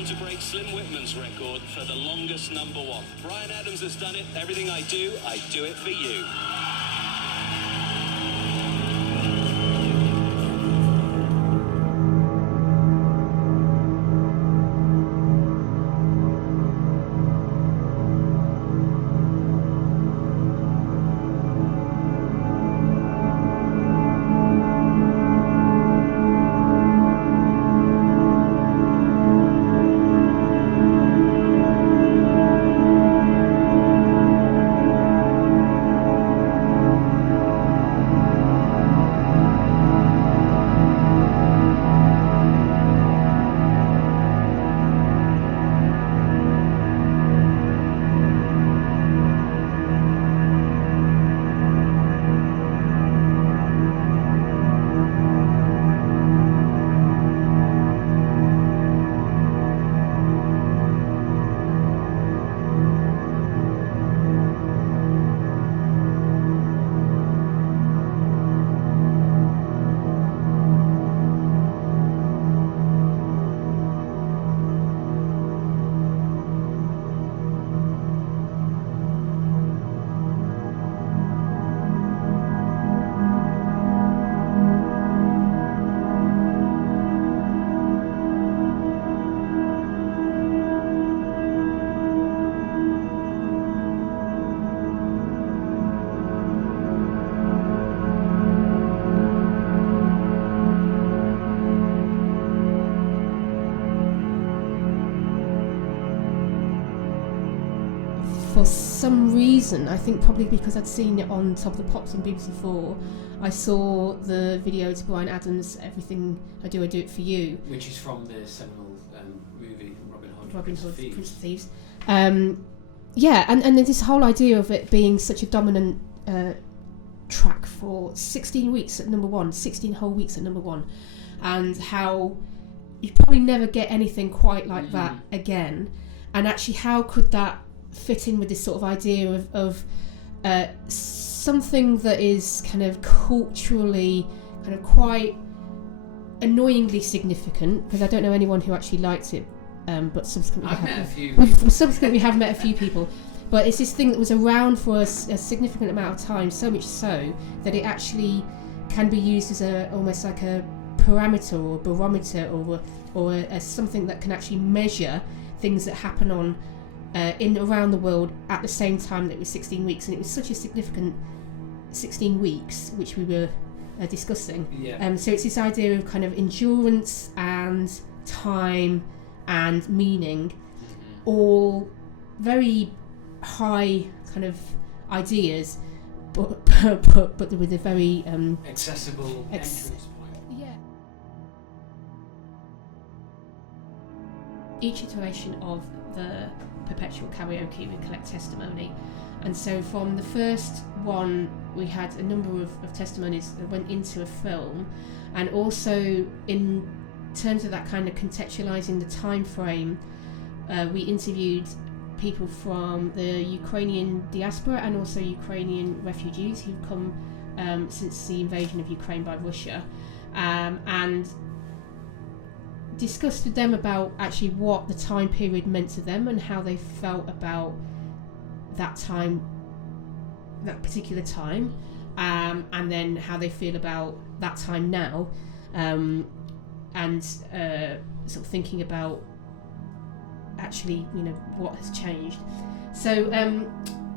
on to break 𝗔𝗯𝘀𝘁𝗁's record for the longest number one. Bryan Adams has done it. Everything I do it for you. For some reason, I think probably because I'd seen it on Top of the Pops on BBC4, I saw the video to Bryan Adams' Everything I Do It For You. Which is from the seminal movie Robin Hood, Prince of Thieves. Yeah, and then this whole idea of it being such a dominant track for 16 weeks at number one, 16 whole weeks at number one, and how you probably never get anything quite like that again. And actually, how could that fit in with this sort of idea of something that is kind of culturally kind of quite annoyingly significant, because I don't know anyone who actually liked it, but subsequently we have met a few people, but it's this thing that was around for a significant amount of time, so much so that it actually can be used as almost like a parameter or barometer or something that can actually measure things that happen on in around the world at the same time that it was 16 weeks, and it was such a significant 16 weeks, which we were discussing. So it's this idea of kind of endurance and time and meaning, all very high kind of ideas, but with a very accessible entrance point. Yeah. Each iteration of the Perpetual Karaoke we collect testimony, and so from the first one we had a number of testimonies that went into a film, and also in terms of that kind of contextualizing the time frame, we interviewed people from the Ukrainian diaspora and also Ukrainian refugees who've come since the invasion of Ukraine by Russia, and discussed with them about actually what the time period meant to them and how they felt about that time, that particular time, and then how they feel about that time now, and sort of thinking about actually, what has changed. So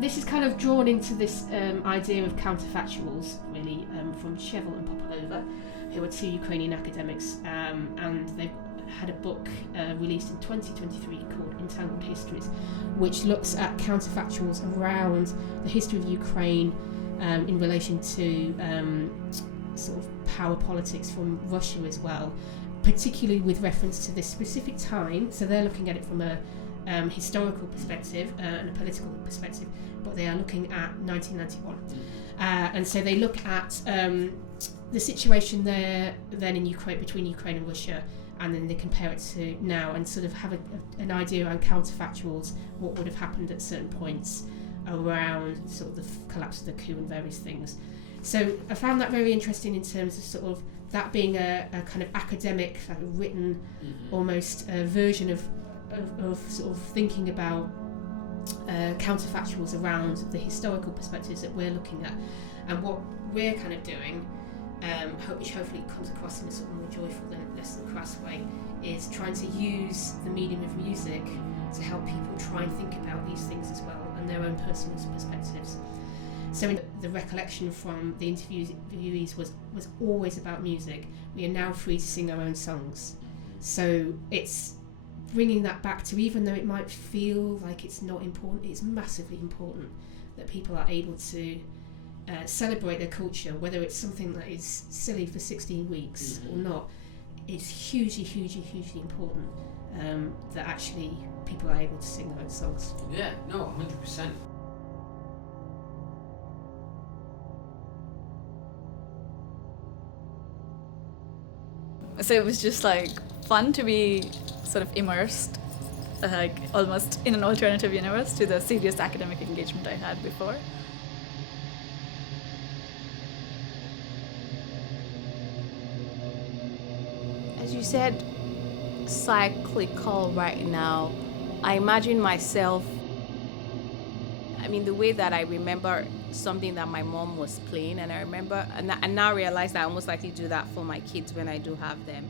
this is kind of drawn into this idea of counterfactuals, really, from 𝗔𝗯𝘀𝘁𝗁 and Popolova, who are two Ukrainian academics, and they've had a book released in 2023 called Entangled Histories, which looks at counterfactuals around the history of Ukraine in relation to sort of power politics from Russia as well, particularly with reference to this specific time. So they're looking at it from a historical perspective and a political perspective, but they are looking at 1991. And so they look at the situation there then in Ukraine, between Ukraine and Russia, and then they compare it to now and sort of have an idea around counterfactuals, what would have happened at certain points around sort of the collapse of the coup and various things. So I found that very interesting in terms of sort of that being a kind of academic, written almost version of of sort of thinking about counterfactuals around the historical perspectives that we're looking at, and what we're kind of doing, which hopefully comes across in a sort of more joyful than less than crass way, is trying to use the medium of music to help people try and think about these things as well and their own personal perspectives. So the recollection from the interviewees was always about music. We are now free to sing our own songs. So it's bringing that back to, even though it might feel like it's not important, it's massively important that people are able to celebrate their culture, whether it's something that is silly for 16 weeks or not. It's hugely important that actually people are able to sing their own songs. Yeah, no, 100%. So it was just like fun to be sort of immersed, like almost in an alternative universe to the serious academic engagement I had before. As you said, cyclical right now. I imagine myself, the way that I remember something that my mom was playing, and I remember, and I now realize that I almost likely do that for my kids when I do have them.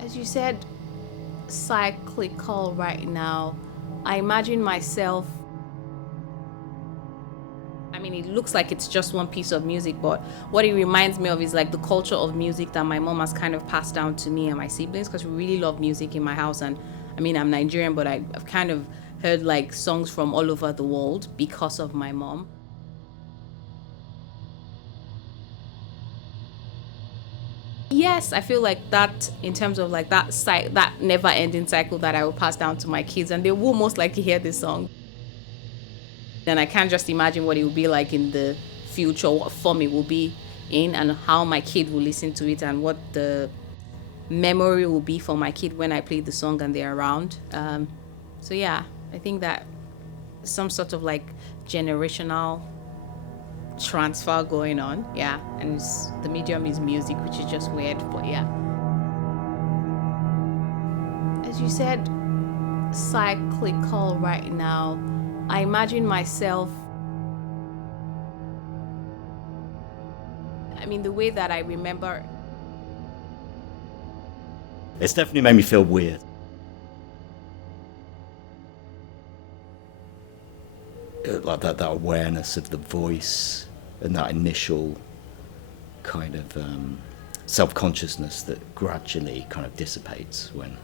As you said, cyclical right now. I imagine myself, it looks like it's just one piece of music, but what it reminds me of is like the culture of music that my mom has kind of passed down to me and my siblings, because we really love music in my house. And I'm Nigerian, but I've kind of heard like songs from all over the world because of my mom. Yes, I feel like that, in terms of like that never-ending cycle that I will pass down to my kids, and they will most likely hear this song. And I can't just imagine what it will be like in the future, what form it will be in, and how my kid will listen to it, and what the memory will be for my kid when I play the song and they're around. So yeah, I think that some sort of like generational transfer going on, yeah. And the medium is music, which is just weird, but yeah. As you said, cyclical right now. I imagine myself, the way that I remember. It's definitely made me feel weird. Like that awareness of the voice and that initial kind of self-consciousness that gradually kind of dissipates when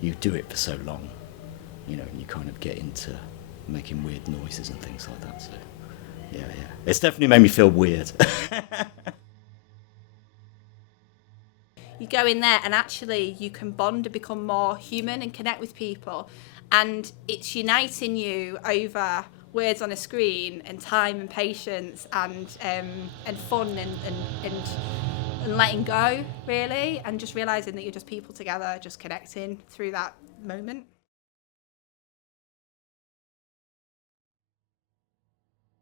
you do it for so long, and you kind of get into making weird noises and things like that. So yeah, it's definitely made me feel weird. You go in there and actually you can bond and become more human and connect with people, and it's uniting you over words on a screen and time and patience and fun and letting go, really, and just realising that you're just people together, just connecting through that moment.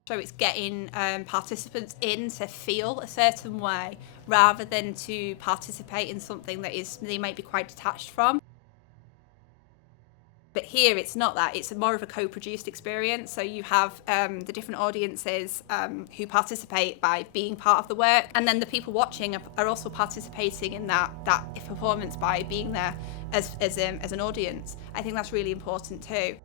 So it's getting participants in to feel a certain way rather than to participate in something that they might be quite detached from. But here it's not that, it's more of a co-produced experience. So you have the different audiences who participate by being part of the work, and then the people watching are also participating in that performance by being there as an audience. I think that's really important too.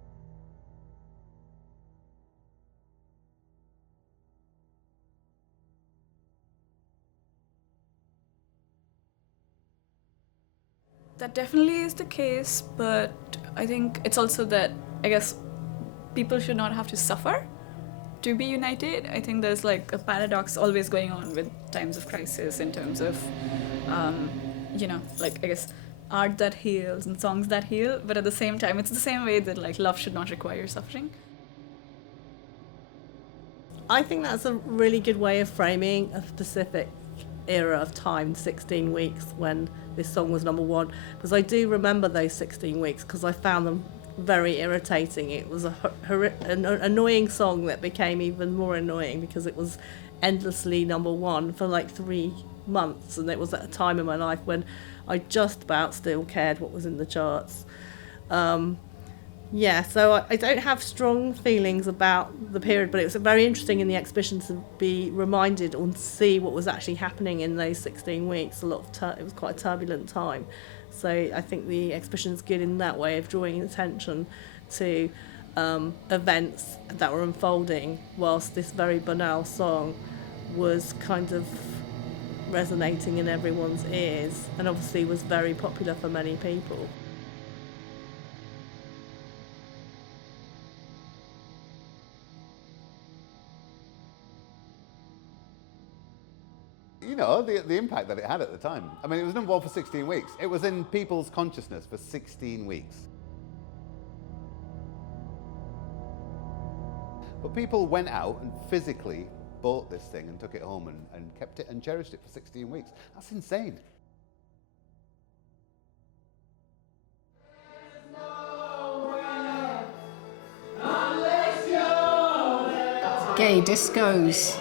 That definitely is the case, but I think it's also that, I guess, people should not have to suffer to be united. I think there's like a paradox always going on with times of crisis in terms of, like, I guess, art that heals and songs that heal, but at the same time, it's the same way that like love should not require suffering. I think that's a really good way of framing a specific era of time, 16 weeks, when this song was number one, because I do remember those 16 weeks because I found them very irritating. It was an annoying song that became even more annoying because it was endlessly number one for like 3 months, and it was at a time in my life when I just about still cared what was in the charts. So I don't have strong feelings about the period, but it was very interesting in the exhibition to be reminded and see what was actually happening in those 16 weeks. It was quite a turbulent time. So I think the exhibition is good in that way of drawing attention to events that were unfolding whilst this very banal song was kind of resonating in everyone's ears and obviously was very popular for many people. You know, the impact that it had at the time. I mean, it was number 1 for 16 weeks. It was in people's consciousness for 16 weeks. But people went out and physically bought this thing and took it home and kept it and cherished it for 16 weeks. That's insane. Gay discos.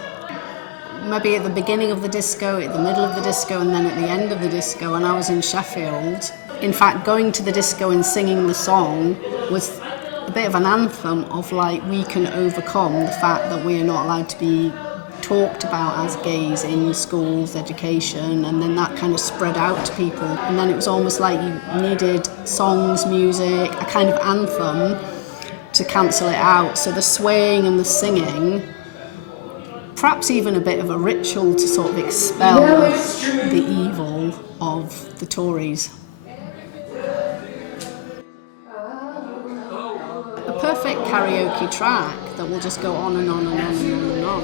Maybe at the beginning of the disco, at the middle of the disco, and then at the end of the disco, and I was in Sheffield. In fact, going to the disco and singing the song was a bit of an anthem of like, we can overcome the fact that we are not allowed to be talked about as gays in schools, education, and then that kind of spread out to people. And then it was almost like you needed songs, music, a kind of anthem to cancel it out. So the swaying and the singing, perhaps even a bit of a ritual to sort of expel the evil of the Tories. A perfect karaoke track that will just go on and on and on and on and on.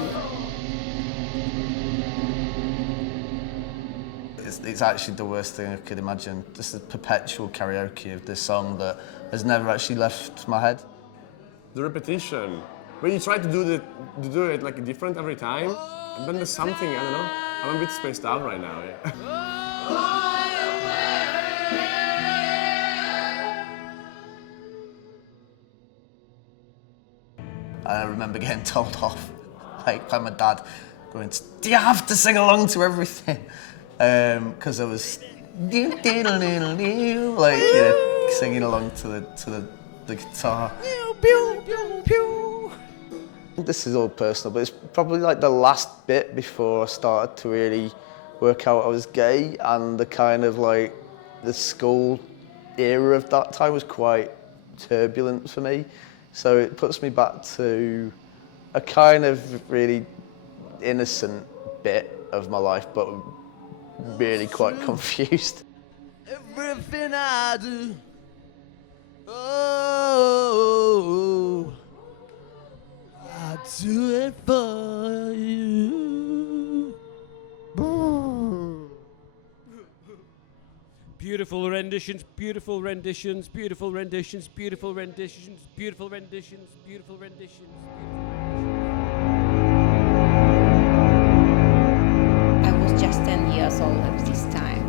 It's actually the worst thing I could imagine. This is perpetual karaoke of this song that has never actually left my head. The repetition. When you try to do it like different every time, and then there's something, I don't know. I'm a bit spaced out right now, yeah. I remember getting told off, like by my dad, going, "Do you have to sing along to everything?" Because I was like, singing along to the guitar. This is all personal, but it's probably like the last bit before I started to really work out I was gay, and the kind of like the school era of that time was quite turbulent for me. So it puts me back to a kind of really innocent bit of my life, but really quite confused. Everything I do, oh, I do it for you. Beautiful renditions, beautiful renditions, beautiful renditions, beautiful renditions, beautiful renditions, beautiful renditions. I was just 10 years old at this time.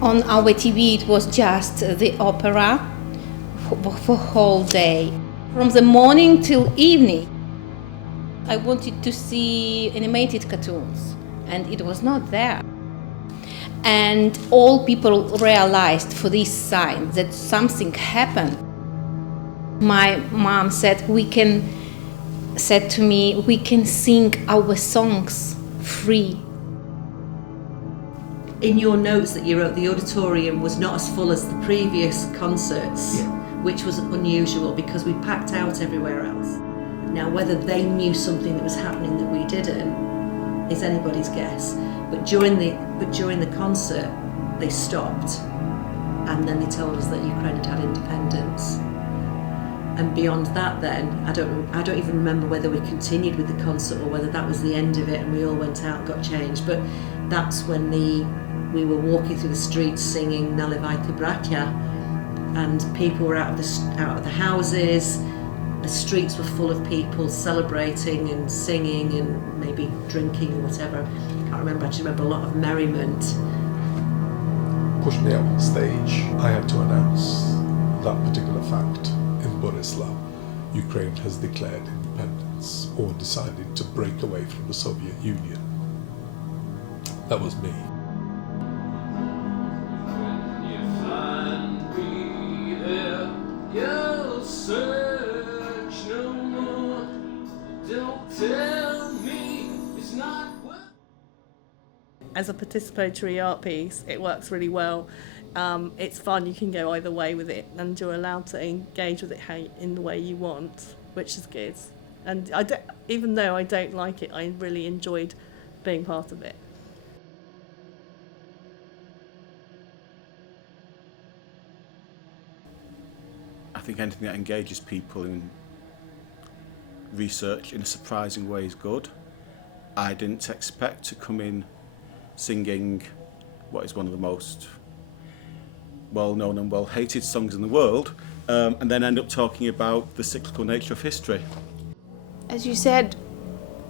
On our TV it was just the opera for whole day. From the morning till evening. I wanted to see animated cartoons and it was not there. And all people realized for this sign that something happened. My mom said to me, we can sing our songs free. In your notes that you wrote, the auditorium was not as full as the previous concerts, which was unusual because we packed out everywhere else. Now, whether they knew something that was happening that we didn't is anybody's guess. But during the concert, they stopped, and then they told us that Ukraine had had independence. And beyond that, then I don't even remember whether we continued with the concert or whether that was the end of it, and we all went out and got changed. But that's when we were walking through the streets singing Nalivajte Bratia, and people were out of the houses. The streets were full of people celebrating and singing and maybe drinking or whatever. I can't remember. I just remember a lot of merriment. Pushed me out on stage. I had to announce that particular fact in Borislav. Ukraine has declared independence or decided to break away from the Soviet Union. That was me. You'll search no more. Don't tell me it's not worth. As a participatory art piece, it works really well. It's fun, you can go either way with it, and you're allowed to engage with it in the way you want, which is good. And even though I don't like it, I really enjoyed being part of it. I think anything that engages people in research in a surprising way is good. I didn't expect to come in singing what is one of the most well-known and well-hated songs in the world, and then end up talking about the cyclical nature of history. As you said,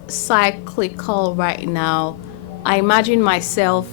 cyclical right now, I imagine myself